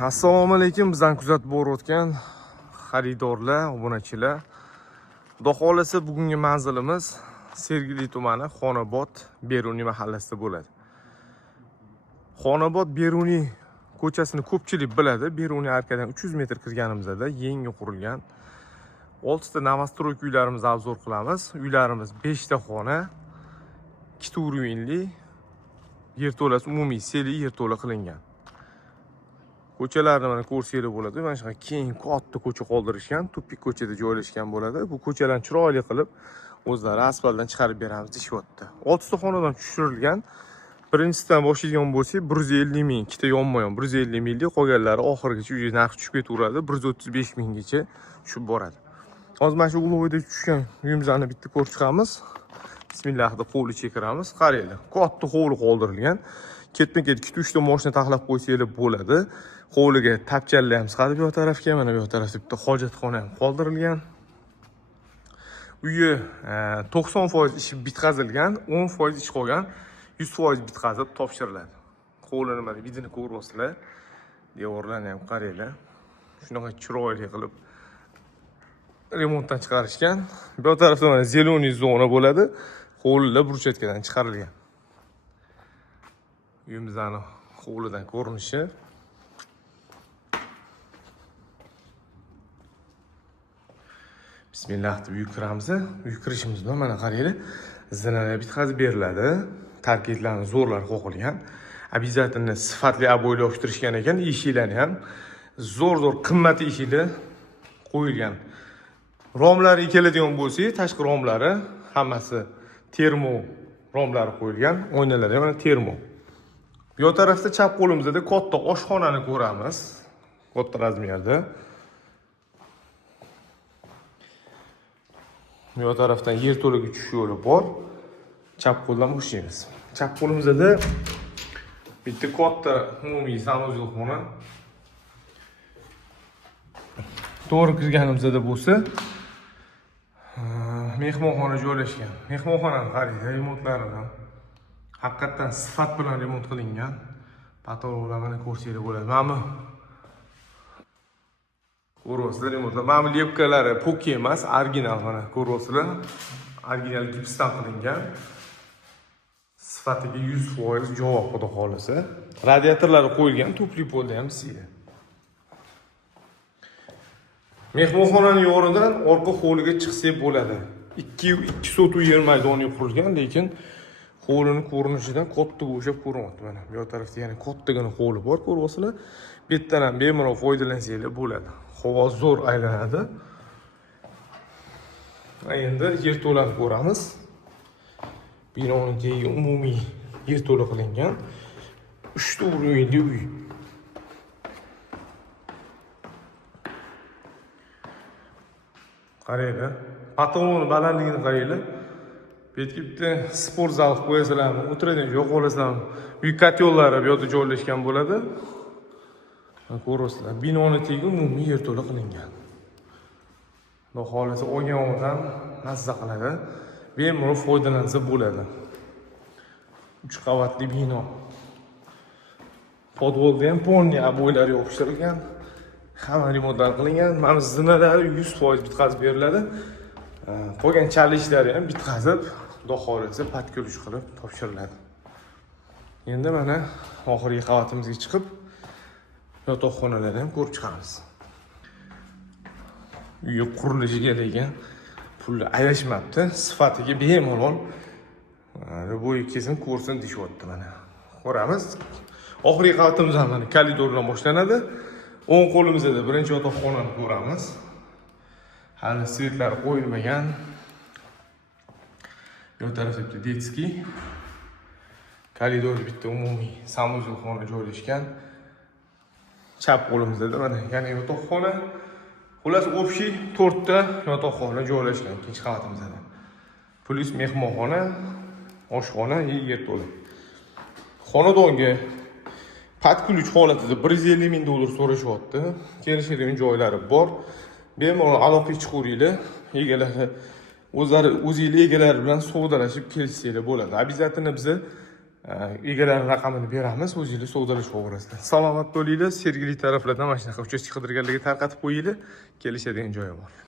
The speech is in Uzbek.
Assalomu alaykum, bizdan kuzatib borayotgan xaridorlar, obunachilar. Xudo xolasa bugungi manzilimiz Sergeli tumani Xonobod Beruniy mahallasida bo'ladi. Xonobod Beruniy ko'chasini ko'pchilik biladi. Beruniy arkadan 300 metr kirganimizda yangi qurilgan 6 ta novostroyka uylarimizni obzor qilamiz. Uylarimiz 5 ta xona, 2 ta urinli, yerto'lasi umumiy seli yerto'la qilingan. Ko'chalarni mana ko'rsanglar bo'ladi. Mana shu keng katta ko'cha qoldirishgan, tupik ko'chada joylashgan bo'ladi. Bu ko'chalarni chiroyli qilib o'zlari asfaltdan chiqarib beramiz deyapti. 6 ta xonadan tushirilgan. Birinchisidan boshlaydigan bo'lsak 150 ming, ikkita yonma-yon 150 minglik, qolganlari oxirigacha uy narxi tushib ketaveradi. 135 minggacha tushib boradi. Hozir mana shu ulovoyda tushgan uyimizni bitta ko'rib chiqamiz. Bismillah deb qo'lni chekiramiz. Qaranglar, katta hovli qoldirilgan. Ketma-ket 2-3 ta mashina taxlab qo'ysanglar bo'ladi. Hovliga tapchallar ham chiqadi bu tarafga, mana bu tarafda bitta hojatxona ham qoldirilgan. Uyi 90% ishi bitkazilgan, 10% ish qolgan, 100% bitkazib topshiriladi. Hovlini mana vidini ko'ryapsizlar. Devorlarni ham qaranglar. Shunaqa chiroyli qilib remontdan chiqarishgan. Bu tarafda mana zeleniy zona bo'ladi. Hovlilar burchatkadan chiqarilgan. Uyimizning hovlidan ko'rinishi. Bismillah deb uy kiramiz. Uy kirishimiz bilan mana qaranglar, zinalar bitkazib beriladi. Tarkiblarni zo'rlar qo'yilgan. Обязательно sifatli aboylar yopishtirishgan ekan. Eshiklarni ham zo'r qimmat eshiklar qo'yilgan. Romlari keladigan bo'lsa, tashqi romlari hammasi termo romlari qo'yilgan. Oynalari ham termo. Bu tarafda chap qo'limizda katta oshxonani ko'ramiz. Katta razmerda. Bu tarafdan yerto'laga tushish yo'li bor. Chap qo'ldan boshlaymiz. Chap qo'limizda bitta katta umumiy sanuzel xona. To'g'ri kirganimizda bo'lsa, mehmonxona joylashgan. Mehmonxonani qaranglar, remontlaridan haqiqatan sifat bilan remont qilingan. Patologlarni ko'rsanglar bo'ladi. Mana ko'ryapsizlar remontlar. Mana bu lepkalari poki emas, original mana ko'ryapsizlar. Original gipsdan qilingan. Sifatiga 100% javob xudo xolasa. Radiatorlari qo'yilgan, tupli polda ham siydi. Mehmonxonaning yonidan orqa hovliga chiqsak bo'ladi. 2 sot uy yer maydoni qurilgan, lekin hovlining ko'rinishidan katta o'xshab ko'ryapti mana. Bu tarafda yana kattagina hovli bor, ko'ryapsizlar. Bu yerdan ham bemalol foydalansanglar bo'ladi. Havo zo'r aylanadi. Endi yerto'lani ko'ramiz. Binoning tagi umumiy yerto'la qilingan. 3 ta urinli uy. Qaranglar, patoloni balandligini qaranglar. Bu yerga bitta sport zal qo'yasizlarmi, o'tiradigan joy qo'yasizlarmi? Uy katyollari bu yerda joylashgan bo'ladi. Ko'ryapsizlar, binoning tagi umumiy yerto'la qilingan. Xudo xolasa olgan odam mazza qiladi. Bemalol foydalansa bo'ladi. 3 qavatli bino. Podvolda ham polniy aboylar yopishtirilgan. Hamma remontlar qilingan. Mana zinalari 100% bitkazib beriladi. Qolgan chalishlari ham bitkazib, xudo xolasa patkulush qilib topshiriladi. Endi mana oxirgi qavatimizga chiqib, yotoqxonalarni ham ko'rib chiqamiz. Uy qurilishiga degan pulni ayashmabdi. Sifatiga bemalol bo'yi kesin ko'rsin deyapti mana. Ko'ramiz. Oxirgi qavatimiz ham mana koridordan boshlanadi. O'ng qo'limizda birinchi yotoqxonani ko'ramiz. Hali svetlar qo'yilmagan. Bu tarafda bitta detskiy. Koridorda bitta umumiy sanuzel xona joylashgan. Chap qo'limizda mana yana yotoqxona. Xullas общий 4 ta yotoqxona joylashgan ikkinchi qavatimizda. Plus mehmonxona, oshxona, yerto'la. Xonadonga patkuluch holatida $150 ming so'rashyapti. Kelishadigan joylari bor. Bemalol aloqaga chiqaveringlar. Egalari o'zingizlar egalari bilan savdolashib kelishsanglar bo'ladi. Обязательно bizni egalarning raqamini beramiz, o'zingiz savdolashib olaverasizlar. Salomat bo'linglar, Sergeli taraflardan mana shunaqa uchastka qidirganlarga tarqatib qo'yinglar, kelishadigan joyi bor.